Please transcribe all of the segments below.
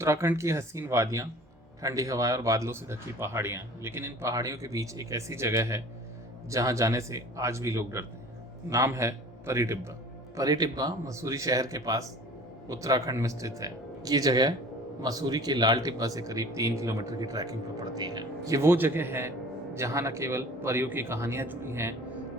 उत्तराखंड की हसीन वादियाँ, ठंडी हवाएं और बादलों से ढकी पहाड़ियाँ, लेकिन इन पहाड़ियों के बीच एक ऐसी जगह है जहाँ जाने से आज भी लोग डरते हैं। नाम है परी टिब्बा। परी टिब्बा मसूरी शहर के पास उत्तराखंड में स्थित है। ये जगह मसूरी के लाल टिब्बा से करीब 3 किलोमीटर की ट्रैकिंग पर पड़ती है। ये वो जगह है जहाँ न केवल परियों की कहानियाँ जुड़ी हैं,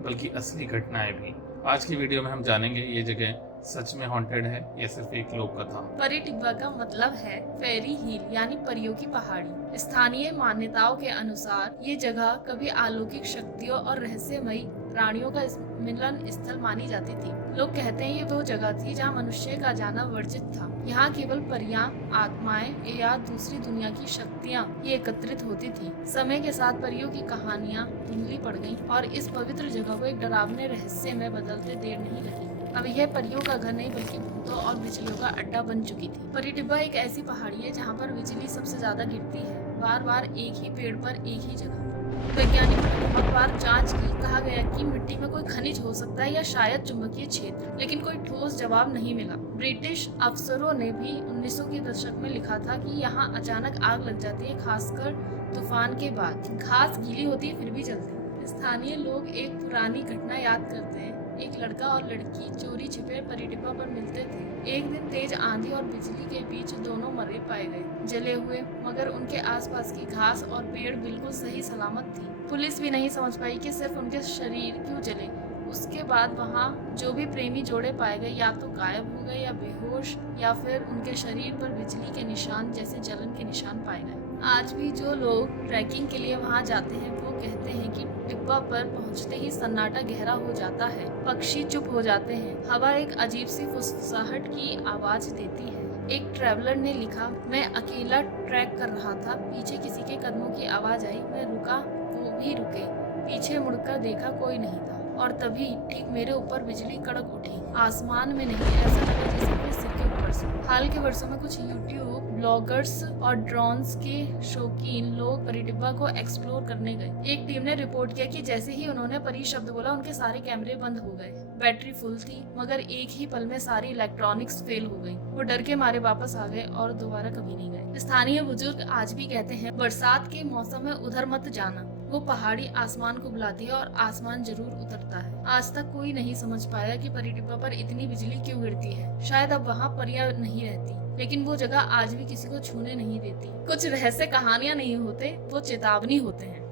बल्कि असली घटनाएं भी। आज की वीडियो में हम जानेंगे ये जगह सच में हॉन्टेड है या सिर्फ एक लोक कथा। परी टिब्बा का मतलब है फेरी हिल यानी परियों की पहाड़ी। स्थानीय मान्यताओं के अनुसार ये जगह कभी अलौकिक शक्तियों और रहस्यमयी प्राणियों का मिलन स्थल मानी जाती थी। लोग कहते हैं ये वो जगह थी जहाँ मनुष्य का जाना वर्जित था। यहाँ केवल परियां, आत्माएं या दूसरी दुनिया की शक्तियाँ ये एकत्रित होती थी। समय के साथ परियों की कहानियाँ धुंधली पड़ गईं और इस पवित्र जगह को एक डरावने रहस्य में बदलते देर नहीं लगी। अब यह परियों का घर नहीं बल्कि भूतों और बिजलियों का अड्डा बन चुकी थी। परी टिब्बा एक ऐसी पहाड़ी है जहाँ पर बिजली सबसे ज्यादा गिरती है, बार बार एक ही पेड़ पर एक ही जगह पर। वैज्ञानिकों ने बहुत बार जांच की, कहा गया कि मिट्टी में कोई खनिज हो सकता है या शायद चुंबकीय क्षेत्र, लेकिन कोई ठोस जवाब नहीं मिला। ब्रिटिश अफसरों ने भी 1900 के दशक में लिखा था कि यहाँ अचानक आग लग जाती है, खासकर तूफान के बाद। घास गीली होती है फिर भी जलती है। स्थानीय लोग एक पुरानी घटना याद करते हैं। एक लड़का और लड़की चोरी छिपे परी टिब्बा पर मिलते थे। एक दिन तेज आंधी और बिजली के बीच दोनों मरे पाए गए, जले हुए, मगर उनके आसपास की घास और पेड़ बिल्कुल सही सलामत थी। पुलिस भी नहीं समझ पाई कि सिर्फ उनके शरीर क्यों जले। उसके बाद वहाँ जो भी प्रेमी जोड़े पाए गए या तो गायब हो गए या बेहोश, या फिर उनके शरीर पर बिजली के निशान जैसे जलन के निशान पाए गए। आज भी जो लोग ट्रैकिंग के लिए वहाँ जाते हैं वो कहते हैं कि टिब्बा पर पहुँचते ही सन्नाटा गहरा हो जाता है, पक्षी चुप हो जाते हैं, हवा एक अजीब सी फुसफुसाहट की आवाज देती है। एक ट्रैवलर ने लिखा, मैं अकेला ट्रैक कर रहा था, पीछे किसी के कदमों की आवाज आई, मैं रुका, वो भी रुके, पीछे मुड़कर देखा, कोई नहीं था, और तभी ठीक मेरे ऊपर बिजली कड़क उठी। आसमान में नहीं, ऐसा लगा जैसे मेरे सिर के ऊपर से। हाल के वर्षों में कुछ यूट्यूब ब्लॉगर्स और ड्रोन्स के शौकीन लोग परी टिब्बा को एक्सप्लोर करने गए। एक टीम ने रिपोर्ट किया कि जैसे ही उन्होंने परी शब्द बोला, उनके सारे कैमरे बंद हो गए। बैटरी फुल थी, मगर एक ही पल में सारी इलेक्ट्रॉनिक्स फेल हो गई। वो डर के मारे वापस आ गए और दोबारा कभी नहीं गए। स्थानीय बुजुर्ग आज भी कहते हैं, बरसात के मौसम में उधर मत जाना, वो पहाड़ी आसमान को बुलाती है और आसमान जरूर उतरता है। आज तक कोई नहीं समझ पाया कि परी टिब्बा पर इतनी बिजली क्यों गिरती है। शायद अब वहाँ परियां नहीं रहती, लेकिन वो जगह आज भी किसी को छूने नहीं देती। कुछ रहस्य कहानियां नहीं होते, वो चेतावनी होते हैं।